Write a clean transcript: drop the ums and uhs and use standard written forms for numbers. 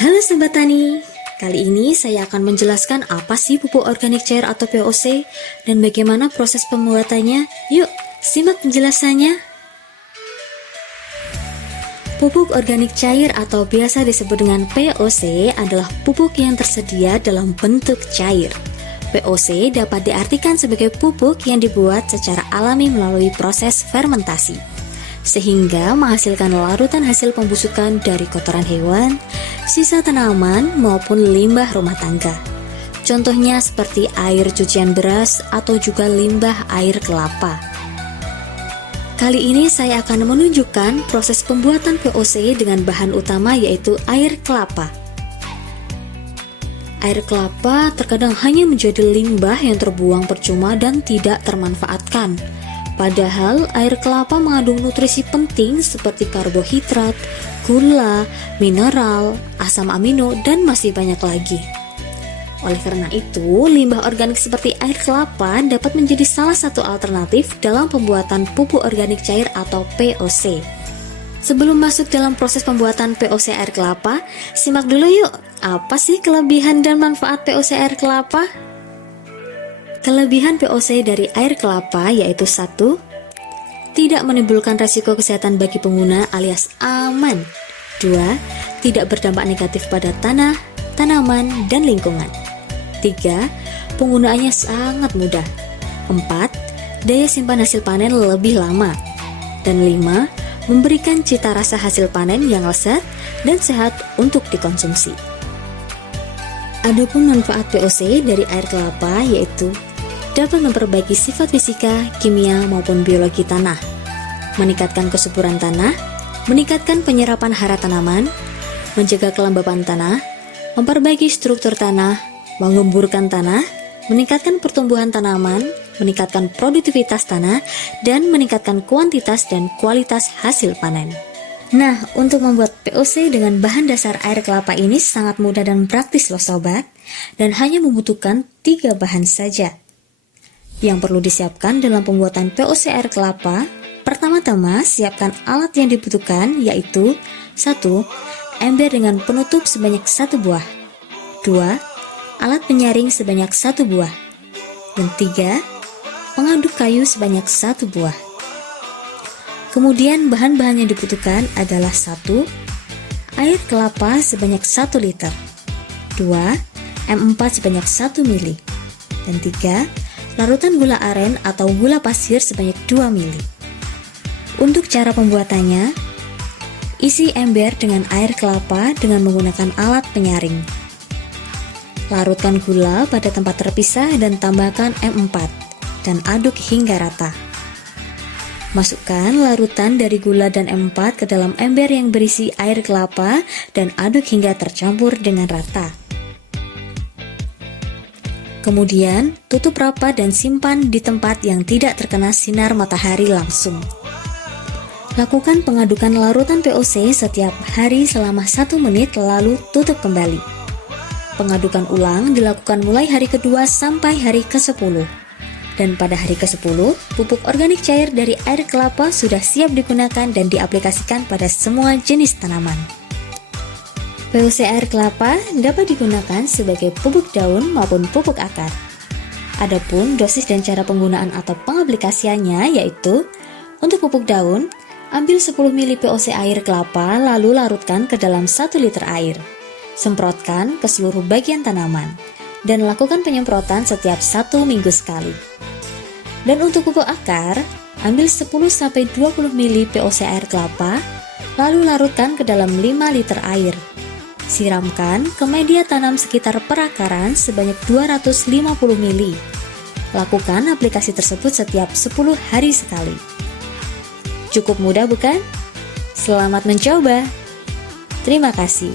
Halo Sobat Tani, kali ini saya akan menjelaskan apa sih pupuk organik cair atau POC dan bagaimana proses pembuatannya. Yuk, simak penjelasannya. Pupuk organik cair atau biasa disebut dengan POC adalah pupuk yang tersedia dalam bentuk cair. POC dapat diartikan sebagai pupuk yang dibuat secara alami melalui proses fermentasi, sehingga menghasilkan larutan hasil pembusukan dari kotoran hewan, sisa tanaman, maupun limbah rumah tangga. Contohnya seperti air cucian beras atau juga limbah air kelapa. Kali ini saya akan menunjukkan proses pembuatan POC dengan bahan utama yaitu air kelapa. Air kelapa terkadang hanya menjadi limbah yang terbuang percuma dan tidak termanfaatkan. Padahal air kelapa mengandung nutrisi penting seperti karbohidrat, gula, mineral, asam amino, dan masih banyak lagi. Oleh karena itu, limbah organik seperti air kelapa dapat menjadi salah satu alternatif dalam pembuatan pupuk organik cair atau POC. Sebelum masuk dalam proses pembuatan POC air kelapa, simak dulu yuk, apa sih kelebihan dan manfaat POC air kelapa? Kelebihan POC dari air kelapa yaitu 1. Tidak menimbulkan resiko kesehatan bagi pengguna alias aman. 2. Tidak berdampak negatif pada tanah, tanaman, dan lingkungan. 3. Penggunaannya sangat mudah. 4. Daya simpan hasil panen lebih lama. Dan 5. Memberikan cita rasa hasil panen yang lezat dan sehat untuk dikonsumsi. Adapun manfaat POC dari air kelapa yaitu dapat memperbaiki sifat fisika, kimia, maupun biologi tanah, meningkatkan kesuburan tanah, meningkatkan penyerapan hara tanaman, menjaga kelembapan tanah, memperbaiki struktur tanah, mengemburkan tanah, meningkatkan pertumbuhan tanaman, meningkatkan produktivitas tanah, dan meningkatkan kuantitas dan kualitas hasil panen. Nah, untuk membuat POC dengan bahan dasar air kelapa ini sangat mudah dan praktis loh sobat, dan hanya membutuhkan 3 bahan saja. Yang perlu disiapkan dalam pembuatan POC air kelapa, pertama-tama siapkan alat yang dibutuhkan yaitu 1. Ember dengan penutup sebanyak 1 buah. 2. Alat penyaring sebanyak 1 buah. Dan 3. Pengaduk kayu sebanyak 1 buah. Kemudian bahan-bahan yang dibutuhkan adalah 1. Air kelapa sebanyak 1 liter. 2. M4 sebanyak 1 mili. Dan 3. Larutan gula aren atau gula pasir sebanyak 2 mili. Untuk cara pembuatannya, isi ember dengan air kelapa dengan menggunakan alat penyaring. Larutkan gula pada tempat terpisah dan tambahkan M4 dan aduk hingga rata. Masukkan larutan dari gula dan M4 ke dalam ember yang berisi air kelapa dan aduk hingga tercampur dengan rata. Kemudian, tutup rapat dan simpan di tempat yang tidak terkena sinar matahari langsung. Lakukan pengadukan larutan POC setiap hari selama 1 menit lalu tutup kembali. Pengadukan ulang dilakukan mulai hari kedua sampai hari ke-10. Dan pada hari ke-10, pupuk organik cair dari air kelapa sudah siap digunakan dan diaplikasikan pada semua jenis tanaman. POC air kelapa dapat digunakan sebagai pupuk daun maupun pupuk akar. Adapun dosis dan cara penggunaan atau pengaplikasiannya yaitu untuk pupuk daun, ambil 10 ml POC air kelapa lalu larutkan ke dalam 1 liter air. Semprotkan ke seluruh bagian tanaman dan lakukan penyemprotan setiap 1 minggu sekali. Dan untuk pupuk akar, ambil 10-20 ml POC air kelapa lalu larutkan ke dalam 5 liter air. Siramkan ke media tanam sekitar perakaran sebanyak 250 ml. Lakukan aplikasi tersebut setiap 10 hari sekali. Cukup mudah bukan? Selamat mencoba. Terima kasih.